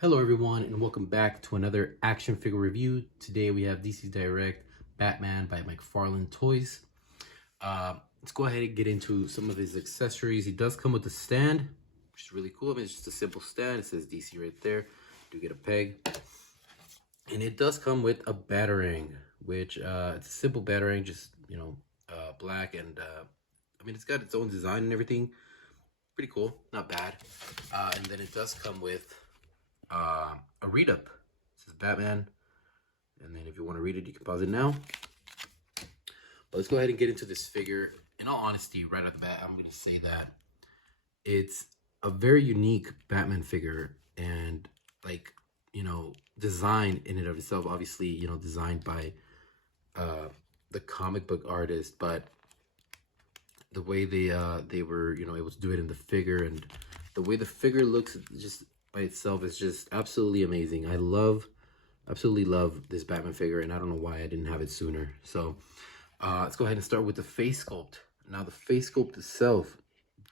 Hello everyone and welcome back to another action figure review. Today we have DC Direct Batman by Mcfarlane Toys. Let's go ahead and get into some of his accessories. He does come with a stand, which is really cool. I mean, it's just a simple stand. It says DC right there. Do get a peg. And it does come with a batarang, which it's a simple batarang, just, black. And I mean, it's got its own design and everything. Pretty cool, not bad. And then it does come with a read up. It says Batman, and then if you want to read it, you can pause it now. But let's go ahead and get into this figure. In all honesty, right off the bat, I'm gonna say that it's a very unique Batman figure, and design in and of itself, obviously, designed by the comic book artist, but the way they were able to do it in the figure, and the way the figure looks just by itself is just absolutely amazing. I absolutely love this Batman figure, and I don't know why I didn't have it sooner. So let's go ahead and start with the face sculpt. Now the face sculpt itself,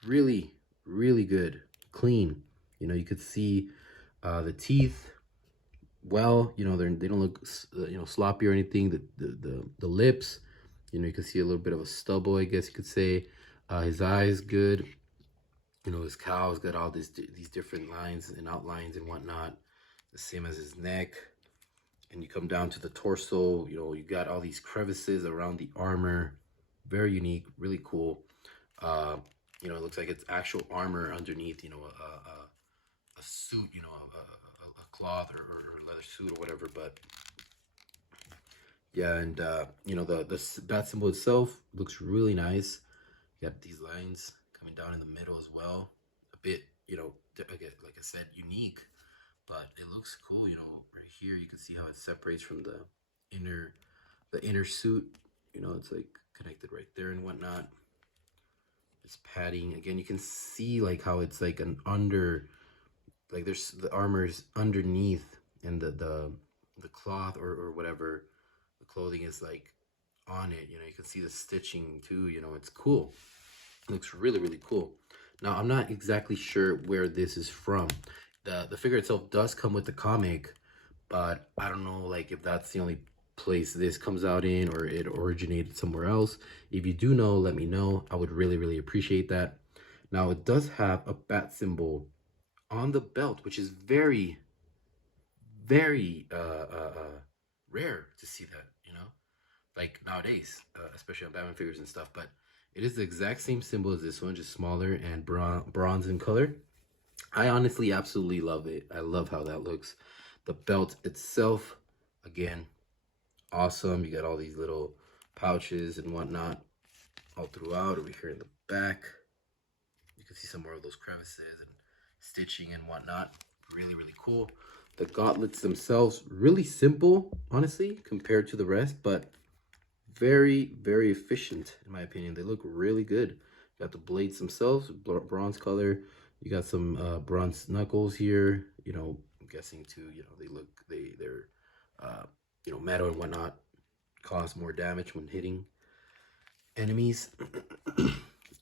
really good, clean. You could see the teeth well. They don't look sloppy or anything. The lips, you can see a little bit of a stubble, I guess you could say. His eyes, good. His cow's got all these different lines and outlines and whatnot, the same as his neck. And you come down to the torso, you got all these crevices around the armor. Very unique, really cool. It looks like it's actual armor underneath, a suit, a cloth or leather suit or whatever. But yeah, and the bat symbol itself looks really nice. You got these lines coming down in the middle as well. A bit, like I said, unique, but it looks cool. Right here you can see how it separates from the inner suit. It's like connected right there and whatnot. It's padding. Again, you can see like how it's like an like there's the armor's underneath, and the cloth or whatever, the clothing is like on it. You can see the stitching too. It's cool. It looks really cool. Now I'm not exactly sure where this is from. The figure itself does come with the comic, but I don't know like if that's the only place this comes out in, or it originated somewhere else. If you do know, let me know. I would really appreciate that. Now it does have a bat symbol on the belt, which is very rare to see that, like nowadays, especially on Batman figures and stuff. But it is the exact same symbol as this one, just smaller and bronze in color. I honestly absolutely love it. I love how that looks. The belt itself, again, awesome. You got all these little pouches and whatnot all throughout. Over here in the back, you can see some more of those crevices and stitching and whatnot. Really cool. The gauntlets themselves, really simple, honestly, compared to the rest, but very efficient in my opinion. They look really good. You got the blades themselves, bronze color. You got some bronze knuckles here. I'm guessing too. They're metal and whatnot, cause more damage when hitting enemies.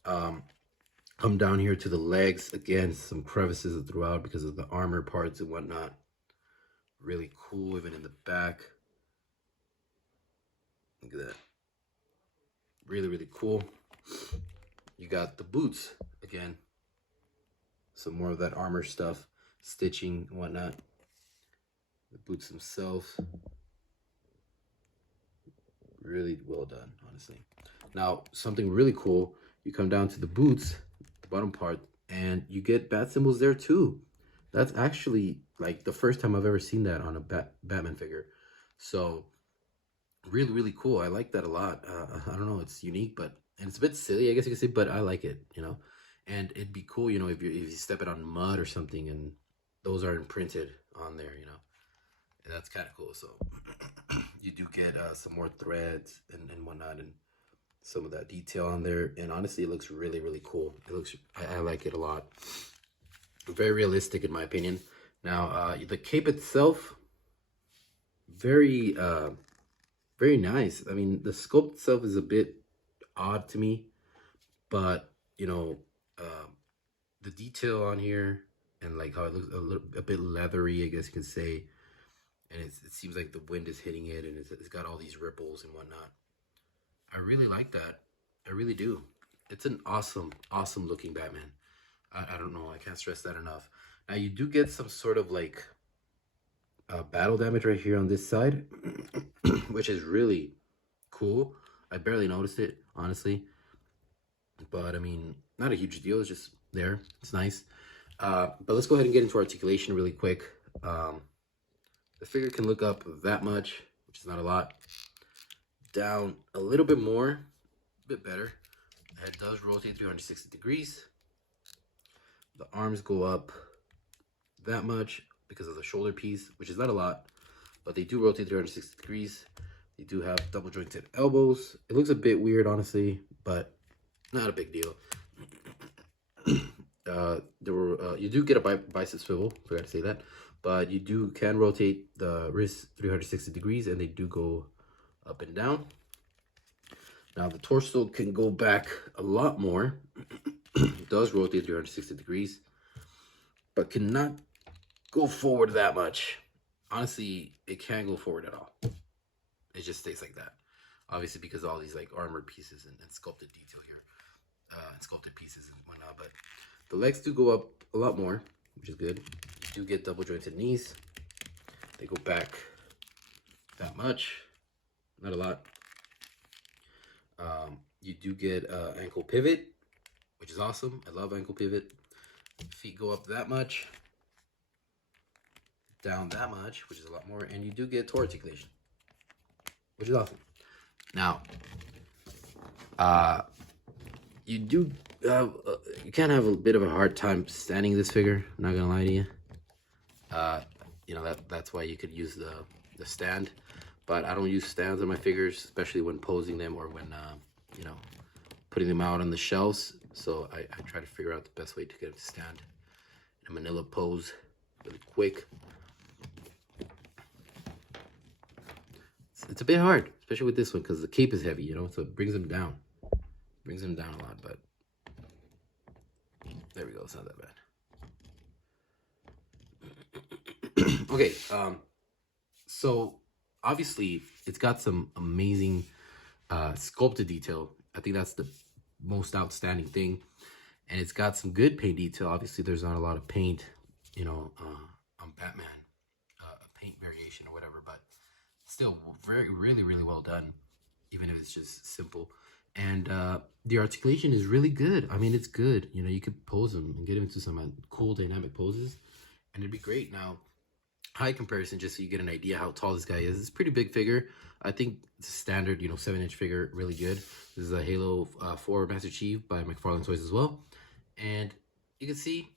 Come down here to the legs. Again, some crevices throughout because of the armor parts and whatnot. Really cool, even in the back. Look at that. Really cool. You got the boots again. Some more of that armor stuff, stitching and whatnot. The boots themselves, really well done, honestly. Now, something really cool, you come down to the boots, the bottom part, and you get bat symbols there too. That's actually like the first time I've ever seen that on a Batman figure. So really cool. I like that a lot. I don't know, it's unique, and it's a bit silly, I guess you could say, but I like it. And it'd be cool, if you step it on mud or something and those are imprinted on there, and that's kind of cool. So you do get some more threads and whatnot, and some of that detail on there. And honestly, it looks really cool. I like it a lot. Very realistic in my opinion. Now the cape itself, very nice. I mean, the sculpt itself is a bit odd to me, but the detail on here, and like how it looks a bit leathery, I guess you could say. And it seems like the wind is hitting it, and it's got all these ripples and whatnot. I really like that. I really do. It's an awesome, awesome looking Batman. I don't know. I can't stress that enough. Now you do get some sort of like battle damage right here on this side, which is really cool. I barely noticed it, honestly. But I mean, not a huge deal. It's just there. It's nice. But let's go ahead and get into articulation really quick. The figure can look up that much, which is not a lot. Down a little bit more, a bit better. The head does rotate 360 degrees. The arms go up that much because of the shoulder piece, which is not a lot, but they do rotate 360 degrees. They do have double jointed elbows. It looks a bit weird, honestly, but not a big deal. You do get a bicep swivel, forgot to say that, but you can rotate the wrist 360 degrees, and they do go up and down. Now the torso can go back a lot more. It does rotate 360 degrees, but cannot go forward that much. Honestly, it can't go forward at all. It just stays like that. Obviously, because of all these like armored pieces and sculpted detail here, and sculpted pieces and whatnot. But the legs do go up a lot more, which is good. You do get double jointed knees. They go back that much, not a lot. You do get ankle pivot, which is awesome. I love ankle pivot. Feet go up that much, down that much, which is a lot more, and you do get toe articulation, which is awesome. Now, you do you can have a bit of a hard time standing this figure. I'm not gonna lie to you. You know that's why you could use the stand, but I don't use stands on my figures, especially when posing them or when you know, putting them out on the shelves. So I try to figure out the best way to get them to stand in a manila pose really quick. It's a bit hard, especially with this one, because the cape is heavy, you know, so it brings them down. Brings them down a lot, but there we go. It's not that bad. Okay, so obviously it's got some amazing sculpted detail. I think that's the most outstanding thing, and it's got some good paint detail. Obviously there's not a lot of paint, you know, on Batman, a paint variation or whatever, but still really well done, even if it's just simple. And the articulation is really good. I mean, it's good. You know, you could pose him and get him into some cool dynamic poses, and it'd be great. Now, height comparison, just so you get an idea how tall this guy is. It's a pretty big figure. I think it's a standard, you know, 7-inch figure, really good. This is a Halo 4 Master Chief by Mcfarlane Toys as well. And you can see,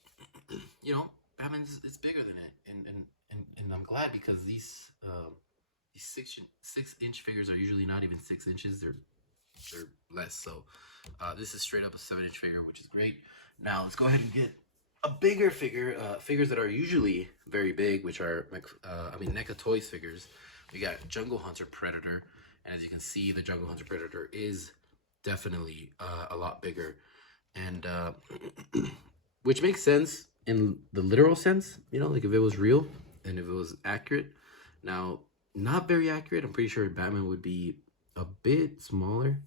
you know, Batman's is bigger than it. And I'm glad, because these 6-inch figures are usually not even 6 inches. They're less. So this is straight up a 7-inch figure, which is great. Now let's go ahead and get a bigger figure, figures that are usually very big, which are NECA Toys figures. We got Jungle Hunter Predator, and as you can see, the Jungle Hunter Predator is definitely a lot bigger, and which makes sense in the literal sense, you know, like if it was real and if it was accurate. Now, not very accurate. I'm pretty sure Batman would be a bit smaller,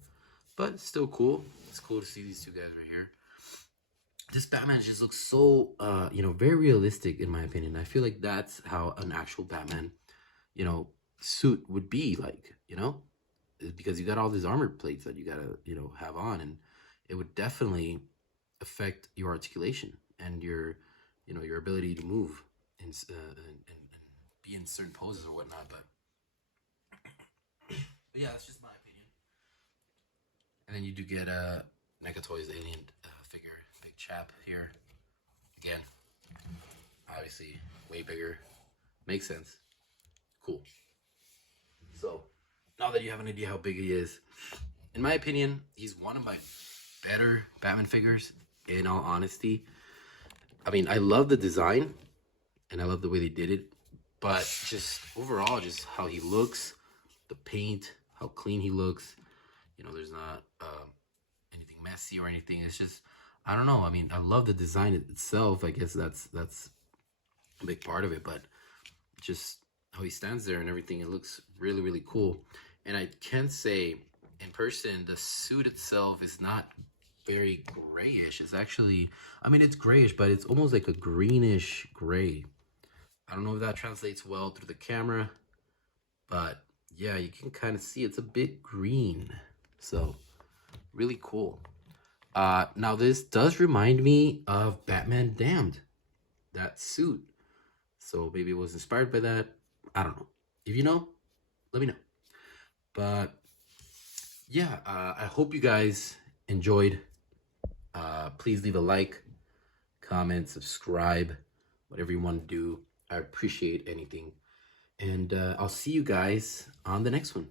but still cool. It's cool to see these two guys right here. This Batman just looks so, you know, very realistic in my opinion. I feel like that's how an actual Batman, you know, suit would be like, you know, because you got all these armor plates that you gotta, you know, have on, and it would definitely affect your articulation and your, you know, your ability to move and be in certain poses or whatnot. But yeah, that's just my opinion. And then you do get a NECA Toys alien figure, big chap here. Again, obviously way bigger. Makes sense. Cool. So now that you have an idea how big he is, in my opinion, he's one of my better Batman figures, in all honesty. I mean, I love the design and I love the way they did it, but just overall, just how he looks, the paint, how clean he looks, you know, there's not anything messy or anything. It's just I don't know. I mean, I love the design itself. I guess that's a big part of it, but just how he stands there and everything, it looks really, really cool. And I can say in person, the suit itself is not very grayish. It's actually, I mean, it's grayish, but it's almost like a greenish gray. I don't know if that translates well through the camera, but yeah, you can kind of see it's a bit green. So really cool. Now this does remind me of Batman Damned, that suit. So maybe it was inspired by that. I don't know. If you know, let me know. But yeah, I hope you guys enjoyed. Please leave a like, comment, subscribe, whatever you want to do. I appreciate anything. And I'll see you guys on the next one.